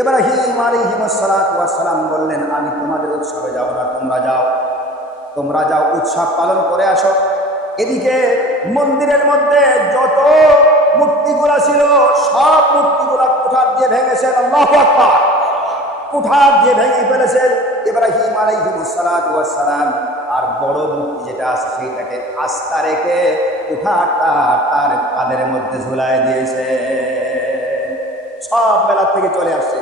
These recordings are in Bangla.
ইব্রাহিম আলিহিমসালাম বললেন, আমি তোমাদের উৎসবে যাব না, তোমরা যাও। তোমরা যাও, উৎসব পালন করে আসো। এদিকে মন্দিরের মধ্যে যত মূর্তিগুলা ছিল, সব মূর্তিগুলা কুঠার দিয়ে ভেঙেছেন। কুঠার দিয়ে ভেঙে ফেলেছেন ইব্রাহিম আলাইহিমসালাম আর বড় মূর্তি যেটা আছে, সেইটাকে আস্থা রেখে কুঠারটা তার কাদের মধ্যে ঝুলাই দিয়েছে। সব বেলা থেকে চলে আসছে।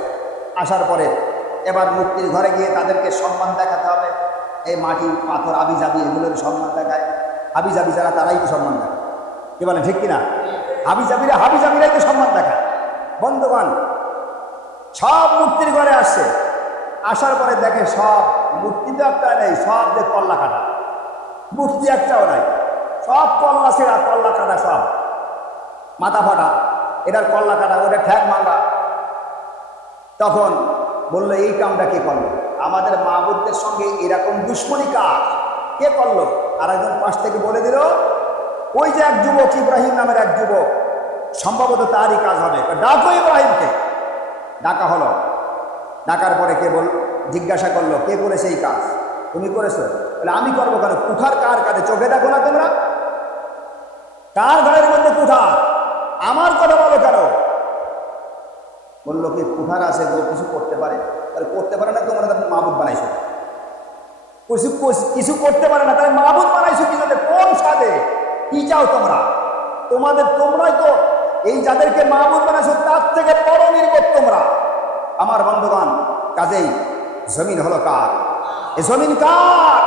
আসার পরে এবার মুক্তির ঘরে গিয়ে তাদেরকে সম্মান দেখাতে হবে। এই মাটির পাথর আবি এগুলোর সম্মান দেখায়। হাবি জাবি যারা, তারাই তো সম্মান দেখায়। কি বলে ঠিক কিনা? হাবি জাবিরা হাবি জাবিরাই তো সম্মান দেখায়। বন্ধুগণ, সব মূর্তির ঘরে আসছে। আসার পরে দেখে সব মূর্তি তো একটা নেই, সব যে কল্লা কাটা। মূর্তি একটাও নাই। সব কল্লা ছেঁড়া, কল্লা কাটা সব। মাথা ফাটা, এটার কল্লা কাটা, ওটা ঠ্যাক মাঙ্গা তখন বলল, এই কামটা কে করল? আমাদের মা বুদ্ধের সঙ্গে এরকম দুশ্মনী কাজ কে করল? আর একজন পাশ থেকে বলে দিল, ওই যে এক যুবক, ইব্রাহিম নামের এক যুবক, সম্ভবত তারই কাজ হবে। ডাকো ইব্রাহিমকে। ডাকা হলো। ডাকার পরে কে বল, জিজ্ঞাসা করল, কে করেছে এই কাজ? তুমি করেছ? বলে আমি করব কেন? কুঠার কার কাছে? চোখে দেখো না তোমরা? কার ঘরের মধ্যে কুঠার? আমার বলল কি কুঠার আছে কিছু করতে পারে, তাহলে করতে পারে না তোমরা তাদের মাহবুদ বানাইছো। কিছু কিছু করতে পারে না, তাহলে মাহবুদ বানাইছো কি জন্য? কোন সাদে কি চাও তোমরা? তোমাদের তোমরাই তো এই যাদেরকে মাহবুদ বানাইছো, তার থেকে বড় নির্বোধ তোমরা। আমার বন্ধুগণ, কাজেই জমিন হলো কার? এ জমিন কার?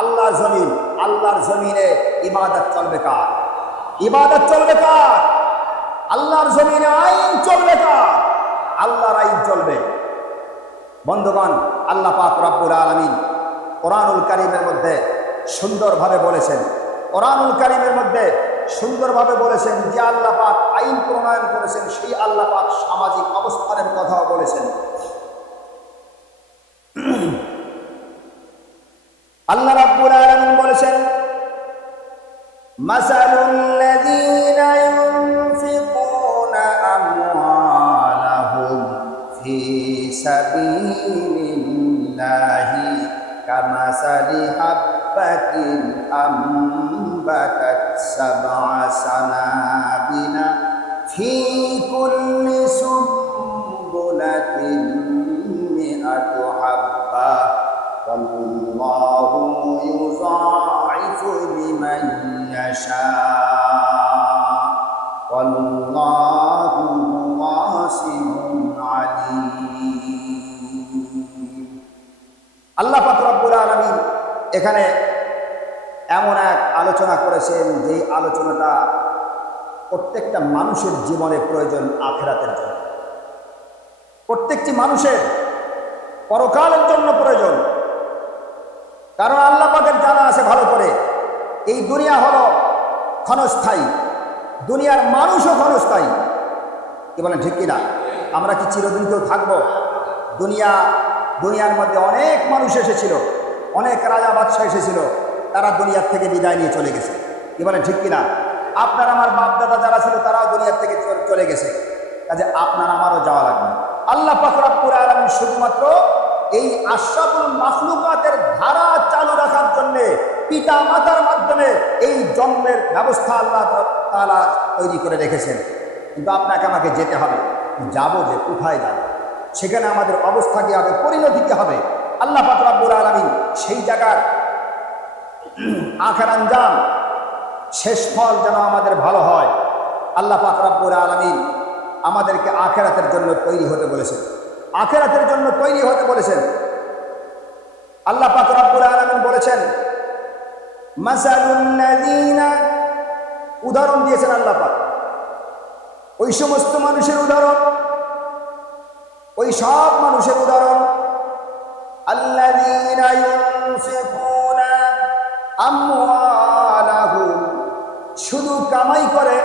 আল্লাহর জমিন। আল্লাহর জমিনে ইবাদত চলবে কার? ইবাদত চলবে কার? আল্লাহর জমিনে আইন চলবে কার? আল্লাহর আইন চলবে। বন্ধুগণ, আল্লাহ পাক রব্বুল আলমিন কোরআনুল কারিমের মধ্যে সুন্দরভাবে বলেছেন। কোরআনুল কারিমের মধ্যে সুন্দরভাবে বলেছেন যে আল্লাহ পাক আইন প্রণয়ন করেছেন, সেই আল্লাহ পাক সামাজিক অবস্থানের কথাও বলেছেন। আল্লাহ রাব্বুল আলামিন বলেছেন, মাসালুল সাবিলিল্লাহি কামাসালি হাব্বাতিন আম্বাতাত সাবআ সানাবিলা ফি কুল্লি সুম্বুলাতিন মিআতু হাব্বা والله يضاعف لمن يشاء এখানে এমন এক আলোচনা করেছেন যে আলোচনাটা প্রত্যেকটা মানুষের জীবনে প্রয়োজন আখেরাতের জন্য। প্রত্যেকটি মানুষের পরকালের জন্য প্রয়োজন। কারণ আল্লাহ পাকের জানা আছে ভালো করে, এই দুনিয়া হলো ক্ষণস্থায়ী, দুনিয়ার মানুষও ক্ষণস্থায়ী। কি বলেন, ঠিক কিনা? আমরা কি চিরদিন কেউ থাকব? দুনিয়া, দুনিয়ার মধ্যে অনেক মানুষ এসেছিল। অনেক রাজা বাদশাহ এসেছিল, তারা দুনিয়ার থেকে বিদায় নিয়ে চলে গেছে। কি বলেন, ঠিক কিনা? আপনার আমার বাপদাদা যারা ছিল, তারাও দুনিয়ার থেকে চলে- গেছে। কাজে আপনার আমারও যাওয়া লাগবে। আল্লাহ পাকরাবপুর আলমী শুধুমাত্র এই আশরাফুল মাখলুকাতের ধারা চালু রাখার জন্য পিতা মাতার মাধ্যমে এই জন্মের ব্যবস্থা আল্লাহ তালা তৈরি করে রেখেছেন। কিন্তু আপনাকে আমাকে যেতে হবে। যাব যে কোথায় যাব? সেখানে আমাদের অবস্থা কি হবে? পরিণতি হবে? আল্লাহ পাকরাবুল আলমী সেই জায়গার আখের আঞ্জাম, শেষ ফল যেন আমাদের ভালো হয়, আল্লাহ পাকরাবুল আলমিন আমাদেরকে আখেরাতের জন্য তৈরি হতে বলেছেন। আখেরাতের জন্য তৈরি হতে বলেছেন। আল্লাহ পাকরাবুল আলমিন বলেছেন উদাহরণ দিয়েছেন আল্লাহ পাক। ওই সমস্ত মানুষের উদাহরণ, ওই সব মানুষের উদাহরণ আল্লাযীনা ইউনফিকুনা আমওয়ালাহুম শুধু কামাই করে,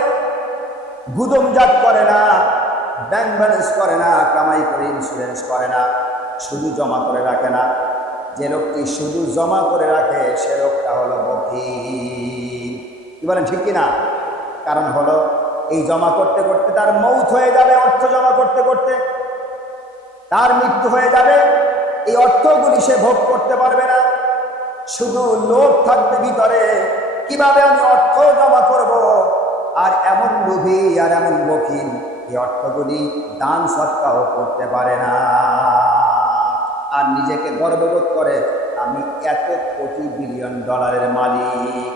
গুদমজাত করে না, ব্যাংক ব্যালেন্স করে না, কামাই করে ইন্স্যুরেন্স করে না, শুধু জমা করে রাখে না। যে লোকটি শুধু জমা করে রাখে, সে লোকটা হলো বকিল। কি বলেন, ঠিক কিনা? কারণ হলো, এই জমা করতে করতে তার মৌত হয়ে যাবে, অর্থ জমা করতে করতে। তার মৃত্যু হয়ে যাবে এই অর্থগুলি সে ভোগ করতে পারবে না। শুধু লোভ থাকবে ভিতরে। কীভাবে আমি অর্থ জমা করব? আর এমন লোভী আর এমন বকিল এই অর্থগুলি দান সৎকার করতে পারে না। আর নিজেকে গর্ববোধ করে, আমি এত কোটি বিলিয়ন ডলারের মালিক।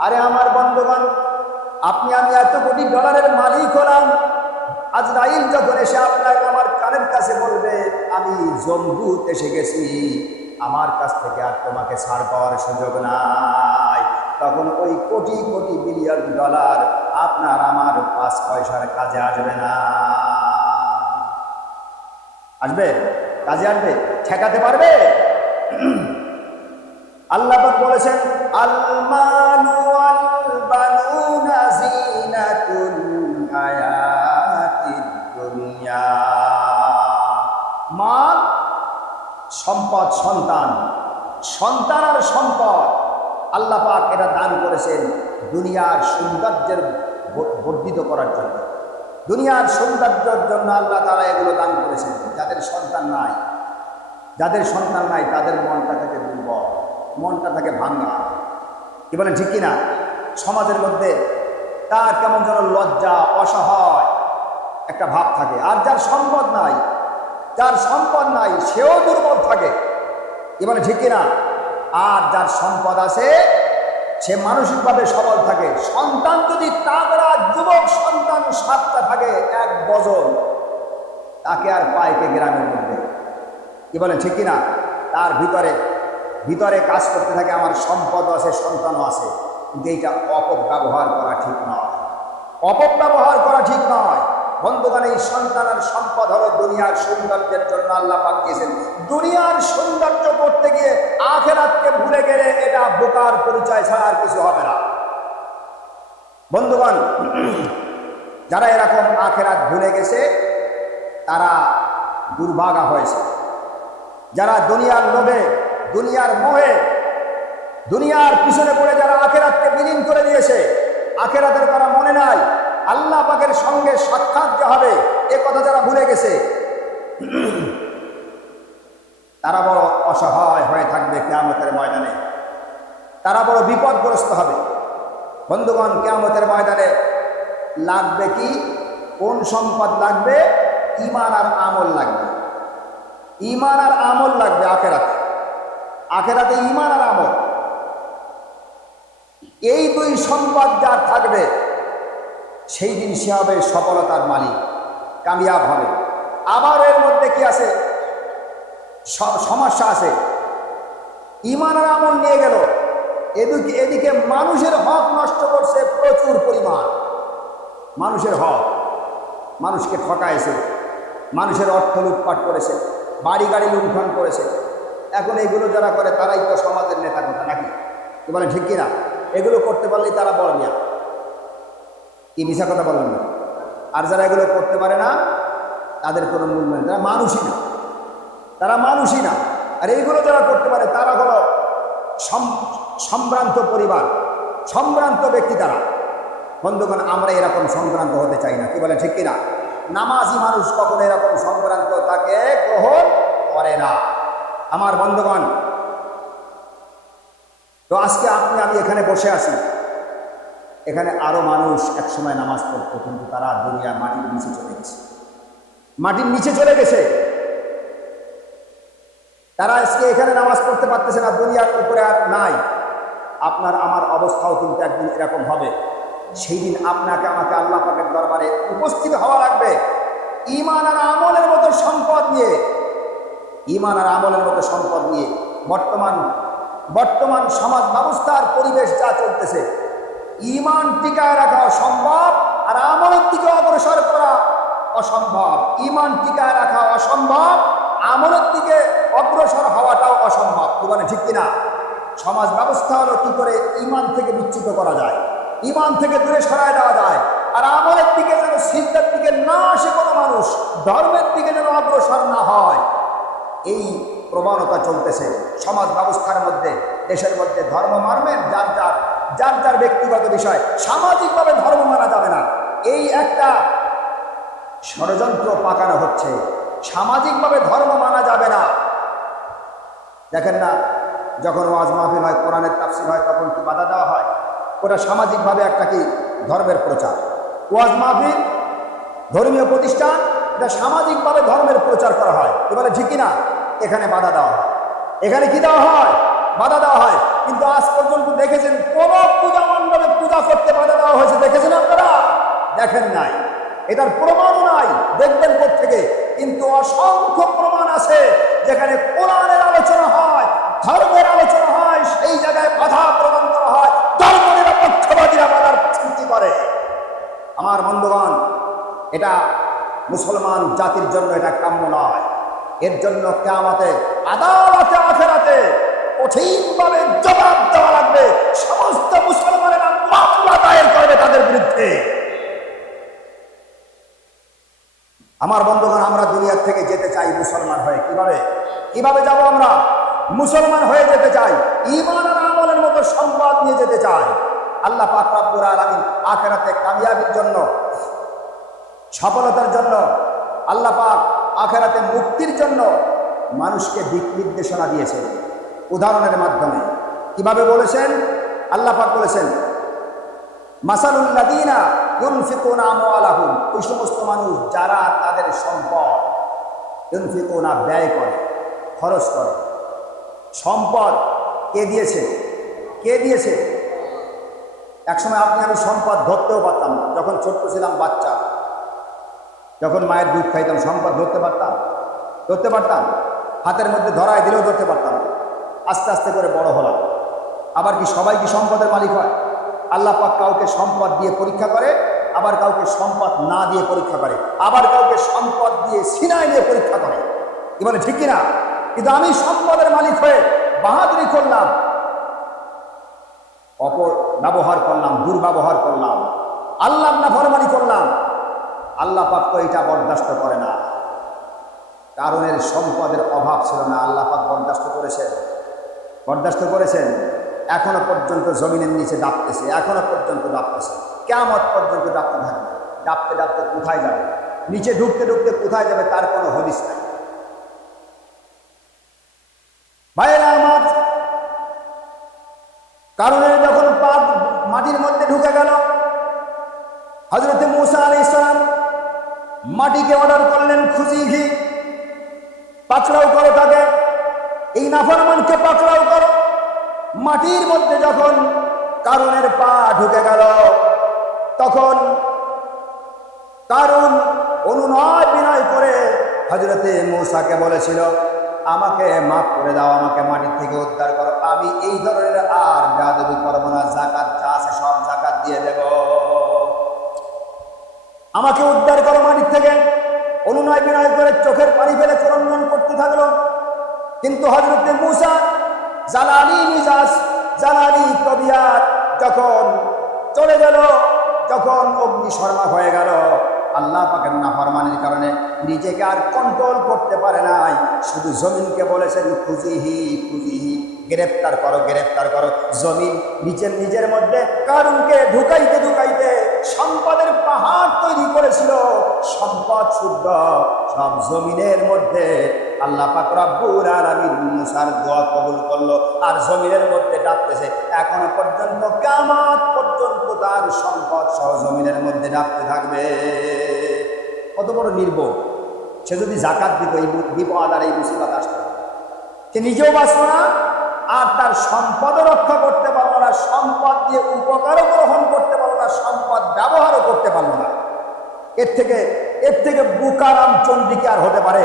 আরে আমার বন্ধুগণ, আপনি আমি এত কোটি ডলারের মালিক হলাম। আজ রাইল যখন এসে আপনাকে আমার কানের কাছে বলবে, আমি জম্বুত এসে গেছি, আমার কাছ থেকে আর তোমাকে ছাড় পাওয়ার সুযোগ নাই। তখন ওই কোটি কোটি বিলিয়ন ডলার আপনার আমার পাঁচ পয়সার কাজে আসবে না। আসবে? কাজে আসবে? ঠেকাতে পারবে? আল্লাহ বলেছেন আল বানুনা জিনাতুল হায়াতিদ সম্পদ সন্তান। সন্তান আর সম্পদ। আল্লাহ পাক এটা দান করেছেন দুনিয়ার সৌন্দর্যের বর্ধিত করার জন্য। দুনিয়ার সৌন্দর্যের জন্য আল্লাহ তারা এগুলো দান করেছেন। যাদের সন্তান নাই, যাদের সন্তান নাই তাদের মনটা থাকে দুর্বল, মনটা থাকে ভাঙ্গা কি বলেন, ঠিক কিনা? সমাজের মধ্যে তার কেমন যেন লজ্জা, অসহায় একটা ভাব থাকে। আর যার সম্পদ নাই যার সম্পদ নাই, সেও দুর্বল থাকে। এবারে বলে ঠিক কিনা? আর যার সম্পদ আছে, সে মানসিকভাবে সবল থাকে। সন্তান যদি তাগড়া, যুবক সন্তান সাতটা থাকে, এক বছর তাকে আর পায়কে গ্রামের মধ্যে? কি বলেন ঠিক কিনা? তার ভিতরে ভিতরে কাজ করতে থাকে, আমার সম্পদ আছে, সন্তানও আছে। কিন্তু এইটা অপব্যবহার করা ঠিক নয়। অপব্যবহার করা ঠিক নয়। বন্ধুগণ, এই সন্তানের সম্পদ হলো দুনিয়ার সৌন্দর্যের জন্য আল্লাহ পাক দিয়েছেন। দুনিয়ার সৌন্দর্য করতে গিয়ে আখেরাতকে ভুলে গেলে এটা বোকার পরিচয় ছাড়া আর কিছু হবে না। বন্ধুগণ, যারা এরকম আখেরাত ভুলে গেছে, তারা দুর্ভাগা হয়েছে। যারা দুনিয়ার লোভে, দুনিয়ার মোহে, দুনিয়ার পিছনে পড়ে যারা আখেরাতকে বিলীন করে দিয়েছে, আখেরাতের তারা মনে নাই আল্লাহ পাকের সঙ্গে সাক্ষাৎ হবে। এ কথা যারা ভুলে গেছে। তারা বড় অসহায় হয়ে থাকবে কেয়ামতের ময়দানে। তারা বড় বিপদগ্রস্ত হবে। বন্ধুগণ, কেয়ামতের ময়দানে লাগবে কি? কোন সম্পদ লাগবে? ইমান আর আমল লাগবে। ইমান আর আমল লাগবে আখেরাতে। আখেরাতে ইমান আর আমল। এই দুই সম্পদ যার থাকবে সেই দিন সে হবে সফলতার মালিক, কামিয়াব হবে। আবার এর মধ্যে কি আছে? সমস্যা আছে। ইমান আর আমল নিয়ে গেল। এদিকে এদিকে মানুষের হক নষ্ট করছে প্রচুর পরিমাণ। মানুষের হক মানুষকে ঠকাইছে। মানুষের অর্থ লুটপাট করেছে বাড়ি গাড়ি লুণ্ঠন করেছে। এখন এগুলো যারা করে, তারাই তো সমাজের নেতা কথা নাকি? কি বলেন ঠিক কিনা? এগুলো করতে পারলেই তারা বড় মিয়া। কি মিশা কথা বলেন না। আর যারা এগুলো করতে পারে না, তাদের কোনো মূল্য নেই। তারা মানুষই না। তারা মানুষই না। আর এইগুলো যারা করতে পারে, তারা হলো সম- সম্ভ্রান্ত পরিবার। সম্ভ্রান্ত ব্যক্তি তারা। বন্ধুগণ, আমরা এরকম সম্ভ্রান্ত হতে চাই না। কি বলে, ঠিক কিনা? নামাজি মানুষ কখনো এরকম সম্ভ্রান্ত তাকে গ্রহণ করে না। আমার বন্ধুগণ, তো আজকে আপনি, আমি এখানে বসে আছি। এখানে আরও মানুষ একসময় নামাজ পড়তো, কিন্তু তারা দুনিয়ার মাটির নিচে চলে গেছে। মাটির নিচে চলে গেছে। তারা আজকে এখানে নামাজ পড়তে পারতেছে না, দুনিয়ার উপরে আর নাই। আপনার আমার অবস্থাও কিন্তু একদিন এরকম হবে। সেই দিন আপনাকে, আমাকে আল্লাহ পাকের দরবারে উপস্থিত হওয়া লাগবে। ইমান আর আমলের মতো সম্পদ নিয়ে। ইমান আর আমলের মতো সম্পদ নিয়ে। বর্তমান বর্তমান সমাজ ব্যবস্থার পরিবেশ যা চলতেছে ইমান টিকায় রাখা অসম্ভব আর আমলের দিকে অগ্রসর করা অসম্ভব। ইমান টিকায় রাখা অসম্ভব, আমলের দিকে অগ্রসর হওয়াটাও অসম্ভব। বলে ঠিক কিনা? সমাজ ব্যবস্থা হলো কি করে ইমান থেকে বিচ্যুত করা যায়। ইমান থেকে দূরে সরায় দেওয়া যায়। আর আমলের দিকে যেন সিদ্ধার দিকে না আসে কোনো মানুষ, ধর্মের দিকে যেন অগ্রসর না হয়। এই প্রবণতা চলতেছে। সমাজ ব্যবস্থার মধ্যে, দেশের মধ্যে ধর্ম মানবেন, যার যার যার যার ব্যক্তিগত বিষয়, সামাজিকভাবে ধর্ম মানা যাবে না। এই একটা ষড়যন্ত্র পাকানো হচ্ছে। সামাজিকভাবে ধর্ম মানা যাবে না। দেখেন না, যখন ওয়াজ মাহফিল হয়, কোরআনের তাফসির হয়, তখন কি বাধা দেওয়া হয়? ওটা সামাজিকভাবে একটা কি? ধর্মের প্রচার। ওয়াজ মাহফিল, ধর্মীয় প্রতিষ্ঠান, এটা সামাজিকভাবে ধর্মের প্রচার করা হয়। এবারে ঠিকই না এখানে বাধা দেওয়া হয়। এখানে কি দেওয়া হয়? বাধা দেওয়া হয়। কিন্তু আজ পর্যন্ত দেখেছেন কোন পূজা মণ্ডপে পূজা করতে বাধা দেওয়া হয়েছে। দেখেছেন আপনারা? দেখেন নাই। এটার প্রমাণও নাই। দেখবেন থেকে? কিন্তু অসংখ্য প্রমাণ আছে যেখানে কোরআনের আলোচনা হয়, ধর্মের আলোচনা হয়, সেই জায়গায় বাধা প্রদান করা হয়। ধর্ম নিরপেক্ষবাদীরা বাধার সৃষ্টি করে। আমার বন্ধুগণ, এটা মুসলমান জাতির জন্য এটা কাম্য নয়। এর জন্য কেয়ামতে, আদালতে, আখেরাতে কঠিনভাবে জবাব দেওয়া লাগবে। সমস্ত মুসলমানেরা মামলা দায়ের করবে তাদের বিরুদ্ধে। আমার বন্ধুগণ, আমরা দুনিয়ার থেকে যেতে চাই মুসলমান হয়ে। কীভাবে? কীভাবে যাব আমরা? মুসলমান হয়ে যেতে চাই। ইমান আমলের মতো সম্পদ নিয়ে যেতে চাই। আল্লাহ পাক রব্বুল আখেরাতে কামিয়াবির জন্য, সফলতার জন্য, আল্লাহ পাক আখেরাতে মুক্তির জন্য মানুষকে দিক নির্দেশনা দিয়েছেন। উদাহরণের মাধ্যমে। কীভাবে বলেছেন? আল্লাহ পাক বলেছেন মাসালুল্লাদিনা ইউনফিকুনা আমওয়ালাহুম। ওই সমস্ত মানুষ যারা তাদের সম্পদ ইউনফিকুনা ব্যয় করে, খরচ করে। সম্পদ কে দিয়েছে? কে দিয়েছে? একসময় আপনি আমি সম্পদ ধরতেও পারতাম না। যখন ছোট্ট ছিলাম বাচ্চা, যখন মায়ের দুধ খাইতাম, সম্পদ ধরতে পারতাম? ধরতে পারতাম? হাতের মধ্যে ধরায় দিলেও ধরতে পারতাম না। আস্তে আস্তে করে বড় হলাম। আবার কি সবাই কি সম্পদের মালিক হয়? আল্লাহ পাক কাউকে সম্পদ দিয়ে পরীক্ষা করে, আবার কাউকে সম্পদ না দিয়ে পরীক্ষা করে, আবার কাউকে সম্পদ দিয়ে সিনাই দিয়ে পরীক্ষা করে। কি বলে ঠিক কিনা? কিন্তু আমি সম্পদের মালিক হয়ে বাহাদুরি করলাম। অপর ব্যবহার করলাম, দুর্ব্যবহার করলাম, আল্লাহ না ফরমানি করলাম। আল্লাহ পাক তো এটা বরদাস্ত করে না। কারণের সম্পদের অভাব ছিল না, আল্লাহ পাক বরদাস্ত করেছেন। বরদাস্ত করেছেন। এখনও পর্যন্ত জমিনের নিচে ডাবতেছে, এখনও পর্যন্ত ডাবতেছে। কেমন পর্যন্ত ডাবতে থাকবে। ডাবতে ডাবতে কোথায় যাবে? নিচে ঢুকতে ঢুকতে কোথায় যাবে তার কোনো হদিস নাই। ভাইয়েরা আমার কারণের যখন পা মাটির মধ্যে ঢুকে গেল হজরতে মুসা আলী ইসলাম মাটিকে অর্ডার করলেন খুশি ঘি। পাকড়াও করো তাকে। এই নাফরমানকে পাকড়াও করো। মাটির মধ্যে যখন কারণের পা ঢুকে গেল, তখন কারণ অনুনয় বিনয় করে হজরতে মৌসাকে বলেছিল, আমাকে মাফ করে দাও, আমাকে মাটির থেকে উদ্ধার করো। আমি এই ধরনের আর বেয়াদবি করব না জাকাত যা আছে সব জাকাত দিয়ে দেব। আমাকে উদ্ধার করো মাটির থেকে। অনুনয় বিনয় করে চোখের পানি ফেলে ক্রন্দন করতে থাকল। কিন্তু হজরতে মুসা জালালি মিজাজ, জালালি তবিয়াত যখন চলে গেল, যখন অগ্নি শর্মা হয়ে গেল, আল্লাহ পাকের নাফরমানির কারণে নিজেকে আর কন্ট্রোল করতে পারে নাই। শুধু জমিনকে বলেছেন, খুঁজিহি খুঁজিহি, গ্রেপ্তার করো গ্রেপ্তার করো। জমিন নিজের নিজের মধ্যে কারুনকে ঢুকাইতে ঢুকাইতে সম্পদের পাহাড় তৈরি করেছিল। সম্পদ শুদ্ধ সব জমিনের মধ্যে। আল্লাহ পাক রব্বুল আলামিন মুসার দোয়া কবুল করল। আর জমিনের মধ্যে ডাকতেছে, এখনও পর্যন্ত কামাত পর্যন্ত তার সম্পদ সহ জমিনের মধ্যে ডাকতে থাকবে। কত বড় নির্বোধ। সে যদি জাকাত দিত, এই বিপদ আর এই মুসিবত আসতো। সে নিজেও বাঁচত না, আর তার সম্পদও রক্ষা করতে পারল না সম্পদ দিয়ে উপকারও গ্রহণ করতে পারল না, সম্পদ ব্যবহারও করতে পারল না। এর থেকে এর থেকে বুকারাম চন্ডিকে আর হতে পারে,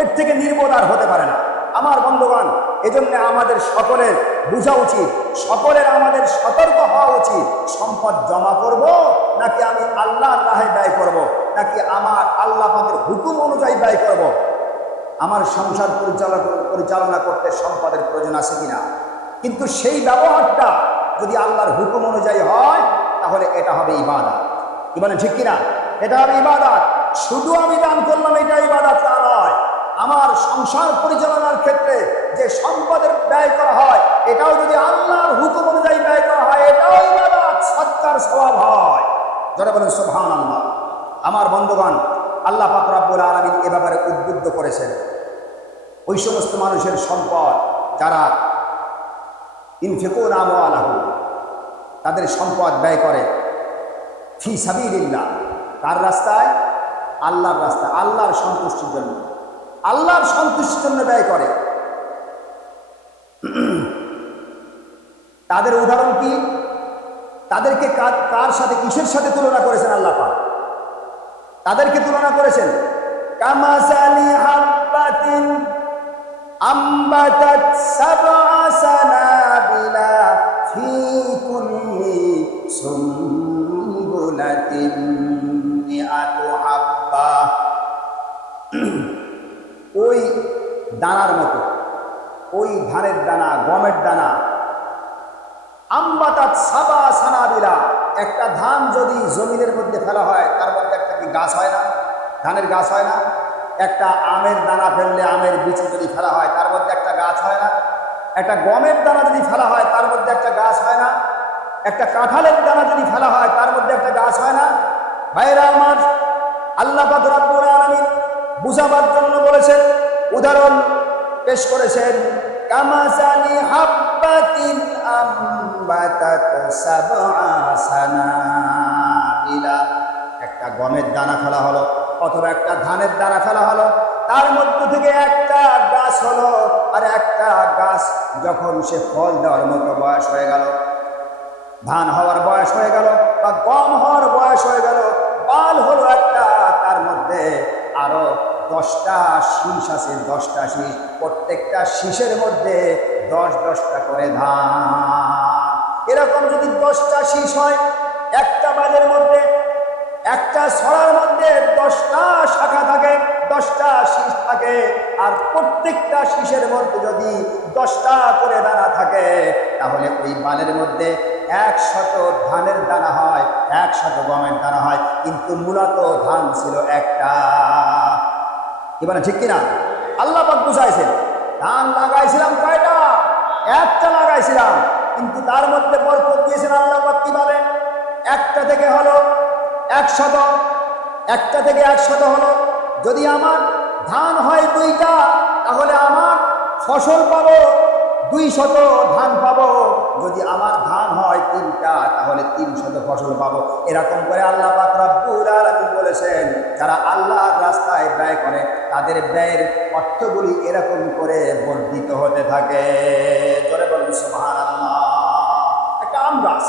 এর থেকে নির্বোধ আর হতে পারে না। আমার বন্ধুগণ, এজন্য আমাদের সকলের বোঝা উচিত, সকলের আমাদের সতর্ক হওয়া উচিত, সম্পদ জমা করব নাকি আমি আল্লাহর রাহে ব্যয় করব, নাকি আমার আল্লাহ পাকের হুকুম অনুযায়ী ব্যয় করব? আমার সংসার পরিচালনা পরিচালনা করতে সম্পদের প্রয়োজন আছে কিনা? কিন্তু সেই ব্যবহারটা যদি আল্লাহর হুকুম অনুযায়ী হয়, তাহলে এটা হবে ইবাদত। বলেন, ঠিক কিনা? এটা হবে ইবাদত। শুধু আমি দান করলাম, এটা ইবাদত তা নয়। আমার সংসার পরিচালনার ক্ষেত্রে যে সম্পদের ব্যয় করা হয়, এটাও যদি আল্লাহর হুকুম অনুযায়ী ব্যয় করা হয়, এটাও ইবাদত, সৎকার স্বভাব হয়। যারা বলেন সুবহান আল্লাহ আমার বন্ধুগণ, আল্লাহ পাক রব্বুল আলমিন এ ব্যাপারে উদ্বুদ্ধ করেছেন। ওই সমস্ত মানুষের সম্পদ যারা ইনফিকুন আমলাহু তাদের সম্পদ ব্যয় করে। ফি সাবিলিল্লাহ। কার রাস্তায়? আল্লাহর রাস্তায়। আল্লাহর সন্তুষ্টির জন্য। আল্লাহর সন্তুষ্টির জন্য ব্যয় করে। তাদের উদাহরণ কি? তাদেরকে কার- সাথে, কিসের সাথে তুলনা করেছেন আল্লাহ পাক? তাদেরকে তুলনা করেছেন। কামাসালি হাব্বাতিন আম্বাতাত সাবআ সানাবিলা ফি কুল্লি সুম্বুলাতিন মিআতু হাব্বা ওই দানার মতো, ওই ধানের দানা, গমের দানা। আম্বাতাত সাবা সানাবিলা, একটা ধান যদি জমিনের মধ্যে ফেলা হয়, তার মধ্যে একটা কি গাছ হয় না? ধানের গাছ হয় না? একটা আমের দানা ফেললে আমের বিচি যদি ফেলা হয়, তার মধ্যে একটা গাছ হয় না। একটা গমের দানা যদি ফেলা হয়, তার মধ্যে একটা গাছ হয় না। একটা কাঁঠালের দানা যদি ফেলা হয়, তার মধ্যে একটা গাছ হয় না। ভাইরা আমার, আল্লাহ রব্বুল বুঝাবার জন্য বলেছেন, উদাহরণ পেশ করেছেন কামাসালি হাব্বাতিন আম্বাতাত একটা গমের দানা ফেলা হলো। অথবা একটা ধানের দ্বারা ফেলা হলো, তার মধ্য থেকে একটা গাছ হলো, আর একটা গাছ যখন সে ফল দেওয়ার মতো বয়স হয়ে গেল, ধান হওয়ার বয়স হয়ে গেল বা গম হওয়ার বয়স হয়ে গেল পাল হলো একটা, তার মধ্যে আরও দশটা শীষ আছে, দশটা শীষ, প্রত্যেকটা শীষের মধ্যে দশ দশটা করে ধান। এরকম যদি দশটা শীষ হয়, একটা বাজের মধ্যে একটা ছড়ার মধ্যে দশটা শাখা থাকে, দশটা শীষ থাকে, আর প্রত্যেকটা শীষের মধ্যে যদি দশটা করে দানা থাকে, তাহলে ওই বালের মধ্যে একশত ধানের দানা হয়, একশত গমের দানা হয়, কিন্তু মূলত ধান ছিল একটা। কি বলে ঠিক কিনা? আল্লাহ পাক বুঝাইছেন, ধান লাগাইছিলাম কয়টা? একটা লাগাইছিলাম, কিন্তু তার মধ্যে বরকত দিয়েছেন আল্লাহ পাক কি বলে একটা থেকে হলো একশত, একটা থেকে একশত হলো। যদি আমার ধান হয় দুইটা, তাহলে আমার ফসল পাবো দুই শত ধান পাবো। যদি আমার ধান হয় তিনটা, তাহলে তিন শত ফসল পাবো। এরকম করে আল্লাহ রব্বুল আলামিন বলেছেন, যারা আল্লাহর রাস্তায় ব্যয় করে, তাদের ব্যয়ের অর্থগুলি এরকম করে বর্ধিত হতে থাকে। জোরে বলুন, সুবহানাল্লাহ। একটা আম গাছ।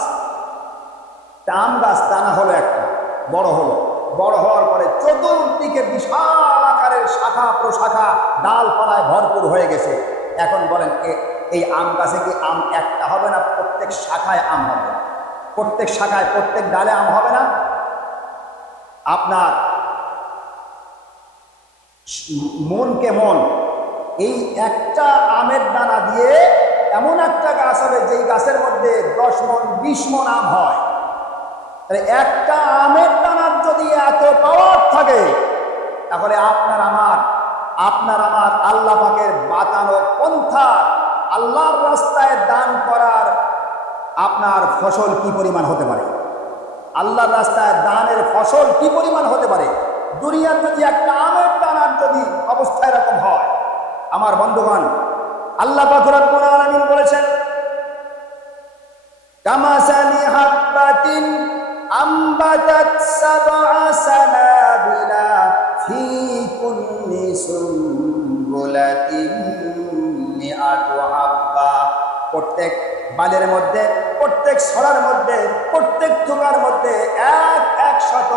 একটা আম গাছ দানা হলো একটা। বড় হলো। বড় হওয়ার পরে চতুর্দিকে বিশাল আকারের শাখা প্রশাখা ডালপালায় ভরপুর হয়ে গেছে। এখন বলেন এই আম গাছে কি আম একটা হবে না প্রত্যেক শাখায় আম হবে? প্রত্যেক শাখায় প্রত্যেক ডালে আম হবে না? আপনার মনকে মন এই একটা আমের দানা দিয়ে এমন একটা গাছ হবে যেই গাছের মধ্যে দশ মন, বিশ মন আম হয়। একটা আমের দানার যদি এত পাওয়ার থাকে, তাহলে আপনার আমার আপনার আমার আল্লাহ পাকের বাতানো পন্থা, আল্লাহর রাস্তায় দান করার আপনার ফসল কি পরিমাণ হতে পারে? আল্লাহর রাস্তায় দানের ফসল কি পরিমাণ হতে পারে? দুনিয়ার যদি একটা আমের দানার যদি অবস্থা এরকম হয়, আমার বন্ধুগণ, আল্লাহ পাক রব্বুল আলামিন বলেছেন আম্বাতাত সাবআ সানাবিলা ফি কুল্লি সুম্বুলাতিন মিআতু হাব্বা প্রত্যেক বালের মধ্যে, প্রত্যেক ছড়ার মধ্যে, প্রত্যেক থুকার মধ্যে এক এক শত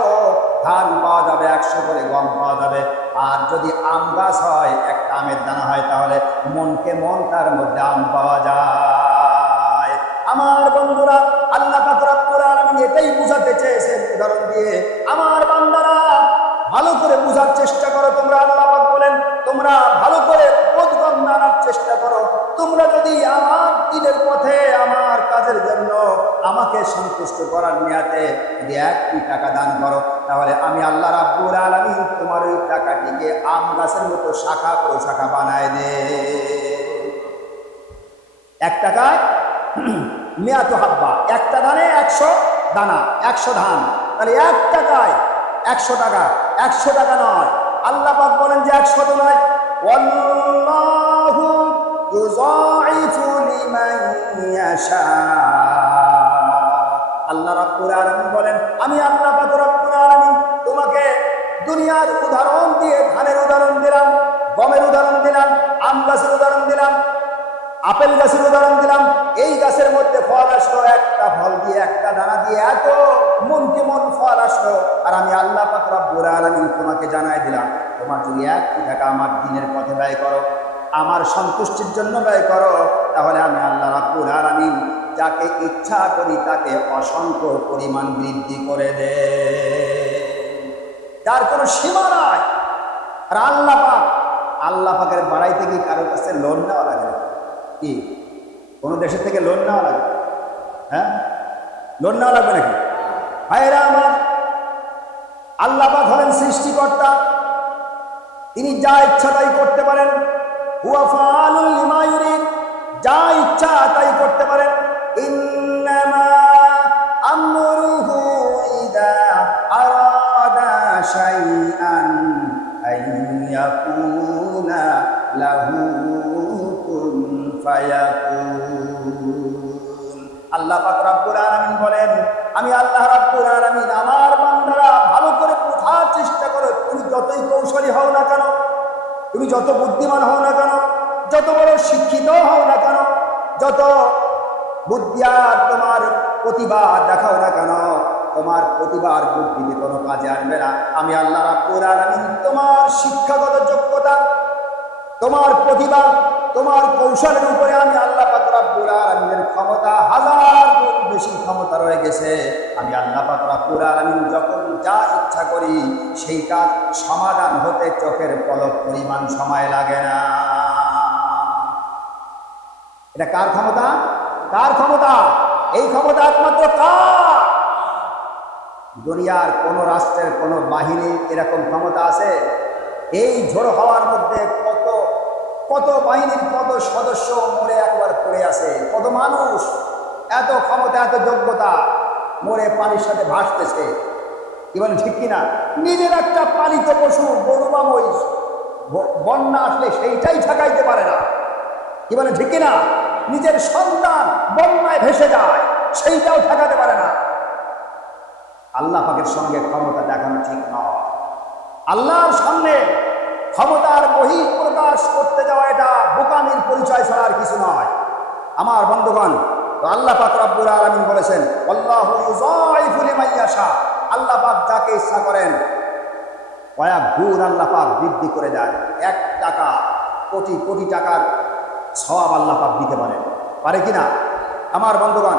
ধান পাওয়া যাবে একশো করে গম পাওয়া যাবে। আর যদি আম গাছ হয়, একটা আমের দানা হয়, তাহলে মনকে মন তার মধ্যে আম পাওয়া যায়। আমার বন্ধুরা, আল্লাহ আলামিন এটাই বুঝাতে চেয়েছেন উদাহরণ দিয়ে। আমার বান্দারা, ভালো করে বুঝার চেষ্টা করো। তোমরা আল্লাহ বলেন, তোমরা ভালো করে বোধগম জানার চেষ্টা করো। তোমরা যদি আমার দিনের পথে আমার কাজের জন্য আমাকে সন্তুষ্ট করার নিয়াতে যদি একটি টাকা দান করো, তাহলে আমি আল্লাহ রাব্বুল আলামিন তোমার ওই টাকাটিকে আম গাছের মতো শাখা প্রশাখা বানায় দে। এক টাকায় মেয়াতো হাব্বা, একটা ধানে একশো দানা, একশো ধান। তাহলে এক টাকায় একশো টাকা একশো টাকা নয়। আল্লাহ পাক বলেন যে একশত নয়। আল্লাহ রাব্বুল আলামিন বলেন, আমি আল্লাহ পাক আলামিন তোমাকে দুনিয়ার উদাহরণ দিয়ে ধানের উদাহরণ দিলাম, গমের উদাহরণ দিলাম, আম গাছের উদাহরণ দিলাম আপেল গাছের উদাহরণ দিলাম। এই গাছের মধ্যে ফল আসলো, একটা ফল দিয়ে একটা দানা দিয়ে, এত মনকে মন ফল আসলো। আর আমি আল্লাহ পাক রব্বুল আলামিন তোমাকে জানাই দিলাম, তোমার যদি একটি টাকা আমার দিনের পথে ব্যয় করো, আমার সন্তুষ্টির জন্য ব্যয় করো, তাহলে আমি আল্লাহ রাব্বুল আলামিন যাকে ইচ্ছা করি তাকে অসংখ্য পরিমাণ বৃদ্ধি করে দে। তার কোনো সীমা নাই। আর আল্লাহ পাক, আল্লাহ পাকের বাড়াইতে কি কারোর কাছে লোন নেওয়া লাগে কি? কোনো দেশের থেকে লোন নেওয়া লাগবে? হ্যাঁ? লোন নেওয়া লাগবে নাকি? ভাইরা আমার আল্লাহ পাক হলেন সৃষ্টিকর্তা। তিনি যা ইচ্ছা তাই করতে পারেন। হুয়া ফাআলুল লিমা যা ইচ্ছা তাই করতে পারেন। ইন্নামা আমি আল্লাহ রাব্বুল আলামিন আমার বান্দারা ভালো করে বোঝার চেষ্টা করো, তুমি যতই কৌশলী হও না কেন, তুমি যত বুদ্ধিমান হও না কেন, যত বড় শিক্ষিত হও না কেন, যত বুদ্ধি আর তোমার প্রতিভা দেখাও না কেন, তোমার প্রতিভার বুদ্ধিতে কোনো কাজে আসবে না। আমি আল্লাহ রাব্বুল আলামিন তোমার শিক্ষাগত যোগ্যতা, তোমার প্রতিভা তোমার কৌশলের উপরে আমি আল্লাহ পাক রব্বুল আলামিনের ক্ষমতা হাজার গুণ বেশি ক্ষমতা রয়ে গেছে। আমি আল্লাহ পাক রব্বুল আলামিন যখন যা ইচ্ছা করি সেই কাজ সমাধান হতে চোখের পলক পরিমাণ সময় লাগে না। এটা কার ক্ষমতা? কার ক্ষমতা? এই ক্ষমতা একমাত্র কার? দুনিয়ার কোন রাষ্ট্রের কোন বাহিনীর এরকম ক্ষমতা আছে? এই ঝোড়ো হওয়ার মধ্যে কত বাহিনীর কত সদস্য মরে একবার পড়ে আছে? কত মানুষ? এত ক্ষমতা, এত যোগ্যতা মরে পানির সাথে ভাসতেছে। কি ঠিক কিনা? নিজের একটা পালিত পশু, গরু বা মহিষ বন্যা আসলে সেইটাই ঠেকাইতে পারে না। কি বলেন, ঠিক কিনা? নিজের সন্তান বন্যায় ভেসে যায়, সেইটাও ঠেকাতে পারে না। আল্লাহ পাকের সঙ্গে ক্ষমতা দেখানো ঠিক নয়। আল্লাহর সামনে ক্ষমতার বহি প্রকাশ করতে যাওয়া এটা বোকামির পরিচয় ছাড়া আর কিছু নয়। আমার বন্ধুগণ আল্লাহ পাক রব্বুল আলামিন বলেছেন, আল্লাহু আল্লাহ পাক যাকে ইচ্ছা করেন কয়েক গুণ আল্লাহ পাক বৃদ্ধি করে দেন। এক টাকা, কোটি কোটি টাকার সওয়াব আল্লাহ পাক দিতে পারেন। পারে কিনা আমার বন্ধুগণ